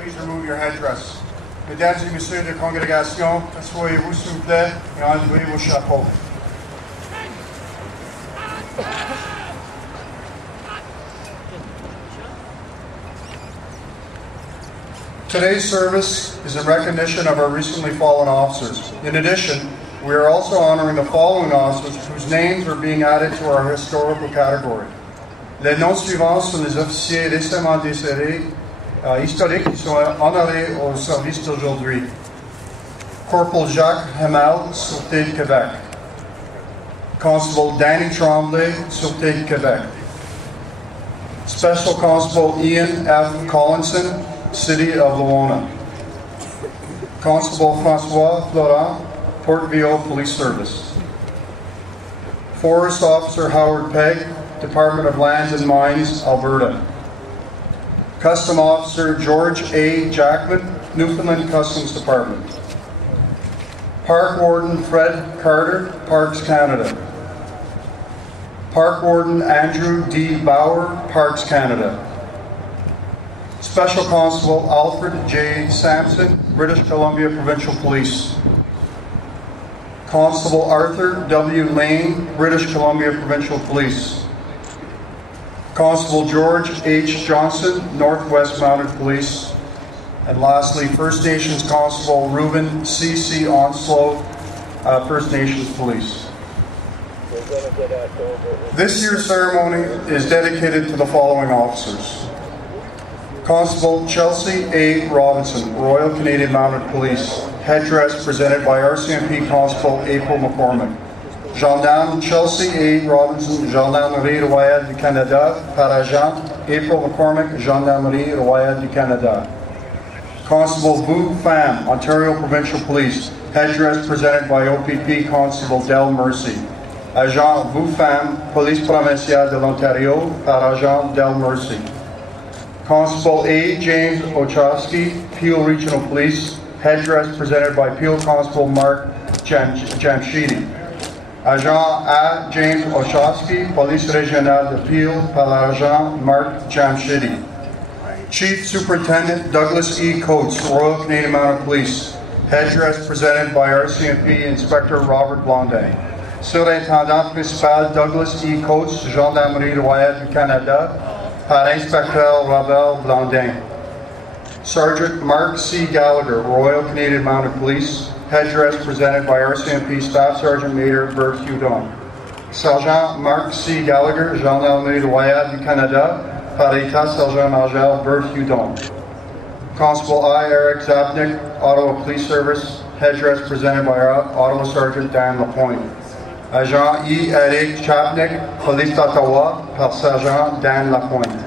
Please remove your headdress. Mesdames et messieurs de congrégation, asseyez-vous s'il vous plaît et enlevez vos chapeaux. Today's service is in recognition of our recently fallen officers. In addition, we are also honoring the following officers whose names are being added to our historical category. Les noms suivants sont les officiers récemment décédés historiques qui sont honorés au service d'aujourd'hui. Corporal Jacques Hamel, Sûreté de Québec. Constable Danny Tremblay, Sûreté de Québec. Special Constable Ian F. Collinson, City of Luona. Constable François Florent, Port Vio Police Service. Forest Officer Howard Pegg, Department of Lands and Mines, Alberta. Custom Officer George A. Jackman, Newfoundland Customs Department. Park Warden Fred Carter, Parks Canada. Park Warden Andrew D. Bauer, Parks Canada. Special Constable Alfred J. Sampson, British Columbia Provincial Police. Constable Arthur W. Lane, British Columbia Provincial Police. Constable George H. Johnson, Northwest Mounted Police. And lastly, First Nations Constable Reuben C.C. Onslow, First Nations Police. This year's ceremony is dedicated to the following officers. Constable Chelsea A. Robinson, Royal Canadian Mounted Police. Headdress presented by RCMP Constable April McCormick. Gendarme Chelsea A. Robinson, Gendarmerie Royale du Canada, par agent April McCormick, Gendarmerie Royale du Canada. Constable Vu Pham, Ontario Provincial Police. Headdress presented by OPP Constable Del Mercy. Agent Vu Pham, Police Provinciale de l'Ontario, par agent Del Mercy. Constable A. James Ochowski, Peel Regional Police. Headdress presented by Peel Constable Mark Jamshidi. Agent A. James Ochowski, Police Régionale de Peel, par l'agent Mark Jamshidi. Chief Superintendent Douglas E. Coates, Royal Canadian Mounted Police. Headdress presented by RCMP Inspector Robert Blondin. Surintendant Principal Douglas E. Coates, Gendarmerie Royale du Canada, par Inspecteur Robert Blondin. Sergeant Mark C. Gallagher, Royal Canadian Mounted Police. Headdress presented by RCMP Staff Sergeant Major Bert Hudon. Sergeant Mark C. Gallagher, Gendarmerie Royale du Canada, par État Sergeant Major Bert Hudon. Constable I. Eric Zapnik, Ottawa Police Service. Headdress presented by Ottawa Sergeant Dan Lapointe. Agent E. Eric Chapnik, Police d'Ottawa, par Sergeant Dan Lapointe.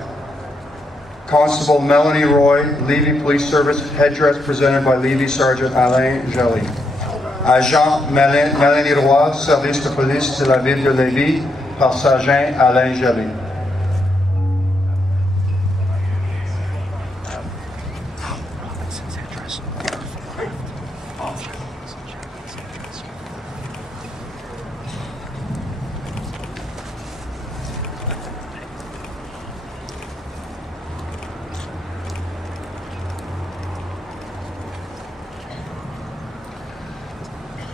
Constable Melanie Roy, Levy Police Service. Headdress presented by Levy Sergeant Alain Gelly. Agent Melanie Roy, Service de Police de la Ville de Lévis, par Sergeant Alain Gelly.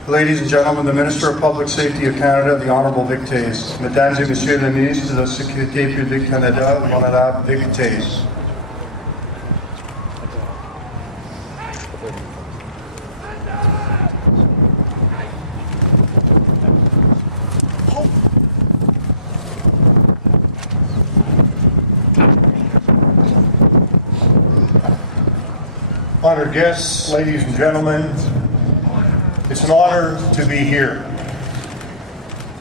Ladies and gentlemen, the Minister of Public Safety of Canada, the Honourable Vic Taze. Mesdames et Messieurs le Ministre de la Sécurité Publique Canada, l'Honorable Vic Taze. Honored guests, ladies and gentlemen, it's an honor to be here.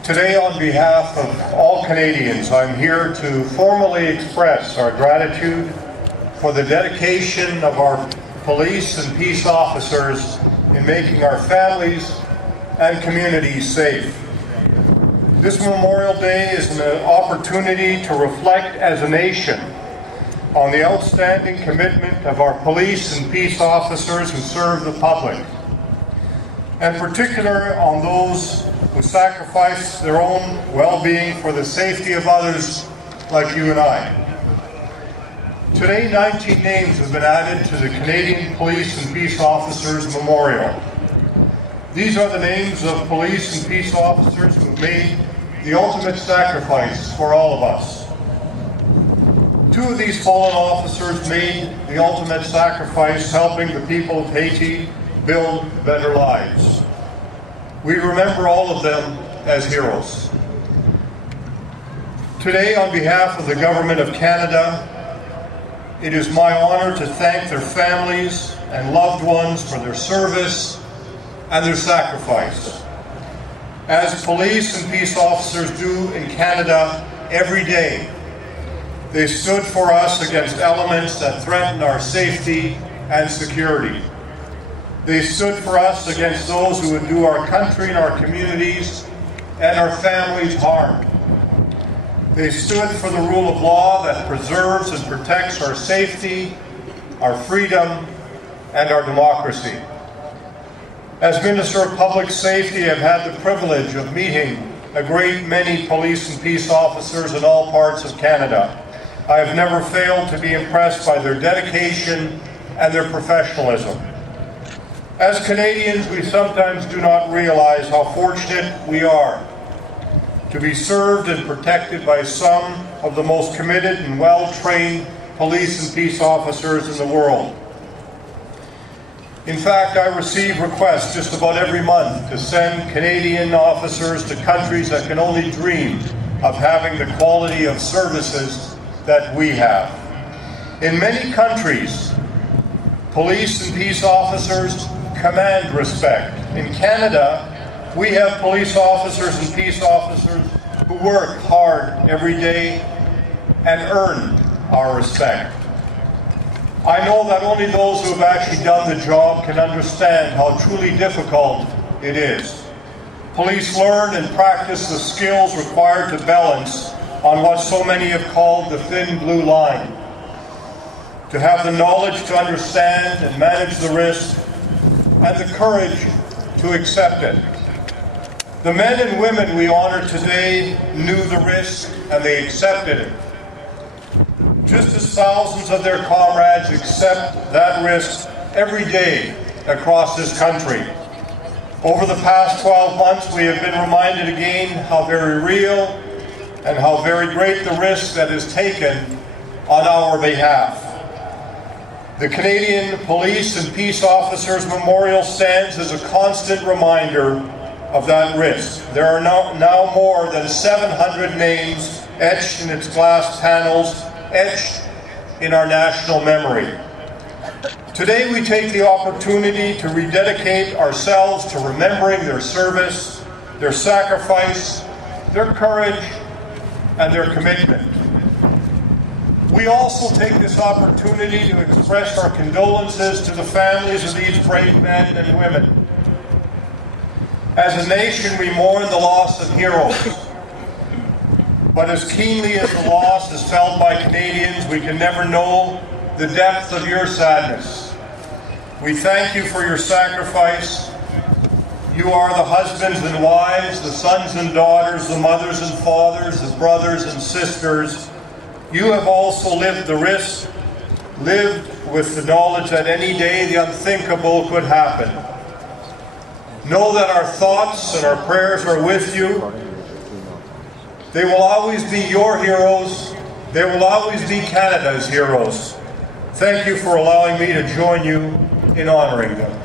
Today, on behalf of all Canadians, I'm here to formally express our gratitude for the dedication of our police and peace officers in making our families and communities safe. This Memorial Day is an opportunity to reflect as a nation on the outstanding commitment of our police and peace officers who serve the public, and particularly on those who sacrifice their own well-being for the safety of others like you and I. Today, 19 names have been added to the Canadian Police and Peace Officers Memorial. These are the names of police and peace officers who have made the ultimate sacrifice for all of us. Two of these fallen officers made the ultimate sacrifice, helping the people of Haiti build better lives. We remember all of them as heroes. Today, on behalf of the Government of Canada, it is my honor to thank their families and loved ones for their service and their sacrifice. As police and peace officers do in Canada every day, they stood for us against elements that threaten our safety and security. They stood for us against those who would do our country and our communities and our families harm. They stood for the rule of law that preserves and protects our safety, our freedom, and our democracy. As Minister of Public Safety, I've had the privilege of meeting a great many police and peace officers in all parts of Canada. I have never failed to be impressed by their dedication and their professionalism. As Canadians, we sometimes do not realize how fortunate we are to be served and protected by some of the most committed and well-trained police and peace officers in the world. In fact, I receive requests just about every month to send Canadian officers to countries that can only dream of having the quality of services that we have. In many countries, police and peace officers command respect. In Canada, we have police officers and peace officers who work hard every day and earn our respect. I know that only those who have actually done the job can understand how truly difficult it is. Police learn and practice the skills required to balance on what so many have called the thin blue line. To have the knowledge to understand and manage the risk, and the courage to accept it. The men and women we honor today knew the risk and they accepted it. Just as thousands of their comrades accept that risk every day across this country. Over the past 12 months, we have been reminded again how very real and how very great the risk that is taken on our behalf. The Canadian Police and Peace Officers Memorial stands as a constant reminder of that risk. There are now more than 700 names etched in its glass panels, etched in our national memory. Today we take the opportunity to rededicate ourselves to remembering their service, their sacrifice, their courage, and their commitment. We also take this opportunity to express our condolences to the families of these brave men and women. As a nation, we mourn the loss of heroes. But as keenly as the loss is felt by Canadians, we can never know the depth of your sadness. We thank you for your sacrifice. You are the husbands and wives, the sons and daughters, the mothers and fathers, the brothers and sisters. You have also lived the risk, lived with the knowledge that any day the unthinkable could happen. Know that our thoughts and our prayers are with you. They will always be your heroes. They will always be Canada's heroes. Thank you for allowing me to join you in honoring them.